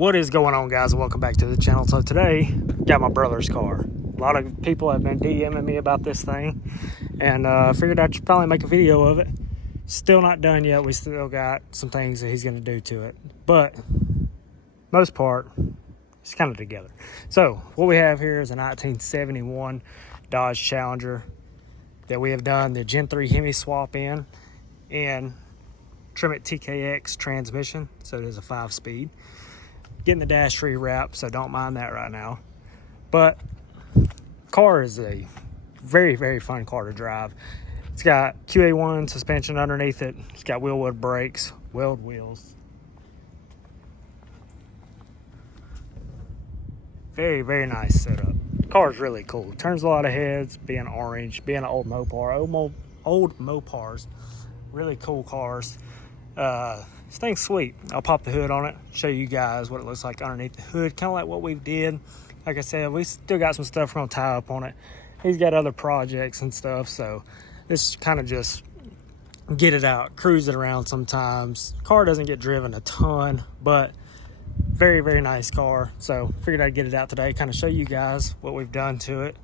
What is going on, guys, and welcome back to the channel. So today, got my brother's car. A lot of people have been DMing me about this thing, and I figured I'd finally make a video of it. Still not done yet. We still got some things that he's going to do to it, but most part, it's kind of together. So what we have here is a 1971 Dodge Challenger that we have done the Gen 3 hemi swap in, and trim it TKX transmission, so it is a 5-speed. Getting the dash rewrapped, so don't mind that right now. But car is a very, very fun car to drive. It's got QA1 suspension underneath it. It's got wheelwood brakes, weld wheels. Very, very nice setup. The car is really cool. Turns a lot of heads, being orange, being an old Mopar. Old Mopars, really cool cars. This thing's sweet. I'll pop the hood on it, show you guys what it looks like underneath the hood, kind of like what we did. Like I said, we still got some stuff we're gonna tie up on it. He's got other projects and stuff, so this kind of just get it out, cruise it around sometimes. Car doesn't get driven a ton, but very, very nice car. So figured I'd get it out today, kind of show you guys what we've done to it.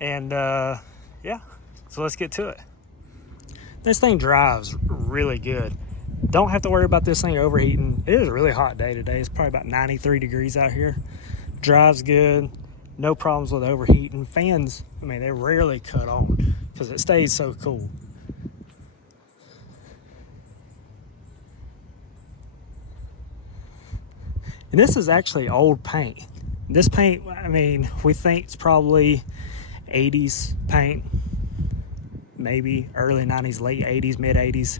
And yeah, so let's get to it. This thing drives really good. Don't have to worry about this thing overheating. It is a really hot day today. It's probably about 93 degrees out here. Drives good. No problems with overheating. Fans, I mean, they rarely cut on because it stays so cool. And this is actually old paint. This paint, I mean, we think it's probably 80s paint. Maybe early 90s, late 80s, mid 80s.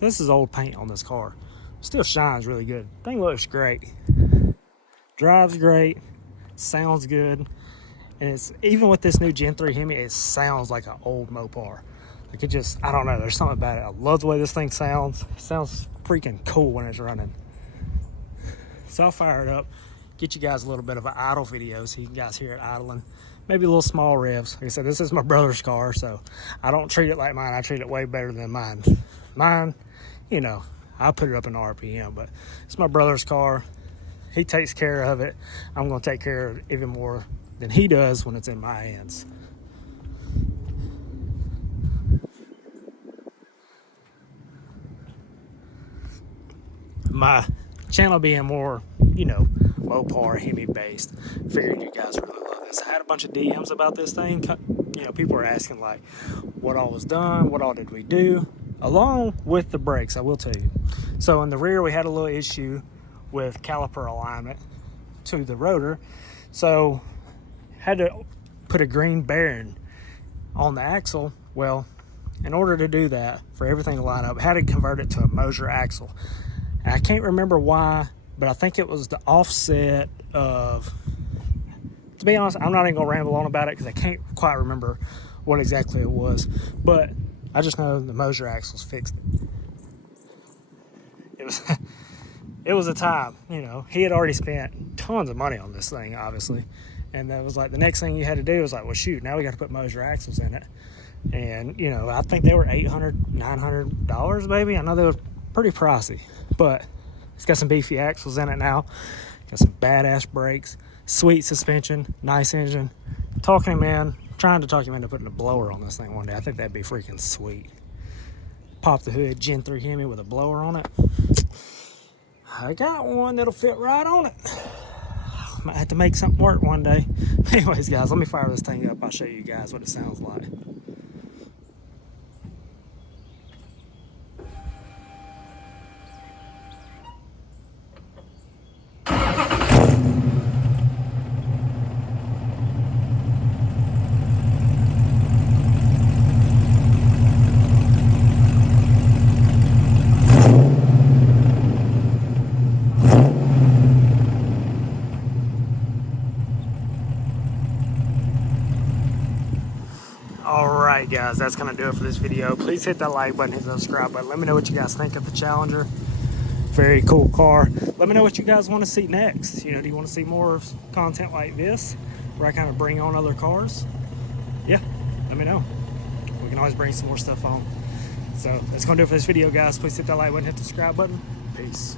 This is old paint on this car. Still shines really good. Thing looks great. Drives great. Sounds good. And it's even with this new Gen 3 Hemi, it sounds like an old Mopar. Like it just, I don't know, there's something about it. I love the way this thing sounds. It sounds freaking cool when it's running. So I'll fire it up, get you guys a little bit of an idle video so you guys hear it idling. Maybe a little small revs. Like I said, this is my brother's car, so I don't treat it like mine. I treat it way better than mine. Mine, you know, I put it up in RPM, but it's my brother's car. He takes care of it. I'm going to take care of it even more than he does when it's in my hands. My channel being more, you know, Mopar, Hemi based, figured you guys really love this. I had a bunch of DMs about this thing. You know, people were asking like what all was done, what all did we do, along with the brakes, I will tell you. So in the rear, we had a little issue with caliper alignment to the rotor. So had to put a green bearing on the axle. Well, in order to do that, for everything to line up, I had to convert it to a Moser axle. And I can't remember why, but I think it was the offset of, to be honest, I'm not even gonna ramble on about it because I can't quite remember what exactly it was, but I just know the Moser axles fixed it. It was a time, you know, he had already spent tons of money on this thing, obviously. And that was like, the next thing you had to do was like, well, shoot, now we got to put Moser axles in it. And, you know, I think they were $800, $900 maybe. I know they were pretty pricey, but it's got some beefy axles in it now. Got some badass brakes, sweet suspension, nice engine. Trying to talk him into putting a blower on this thing one day. I think that'd be freaking sweet. Pop the hood, Gen 3 Hemi with a blower on it. I got one that'll fit right on it. Might have to make something work one day. Anyways, guys, let me fire this thing up. I'll show you guys what it sounds like. Alright guys, that's going to do it for this video. Please hit that like button, hit the subscribe button. Let me know what you guys think of the Challenger. Very cool car. Let me know what you guys want to see next. You know, do you want to see more content like this where I kind of bring on other cars? Yeah, let me know. We can always bring some more stuff on. So that's going to do it for this video, guys. Please hit that like button, hit the subscribe button. Peace.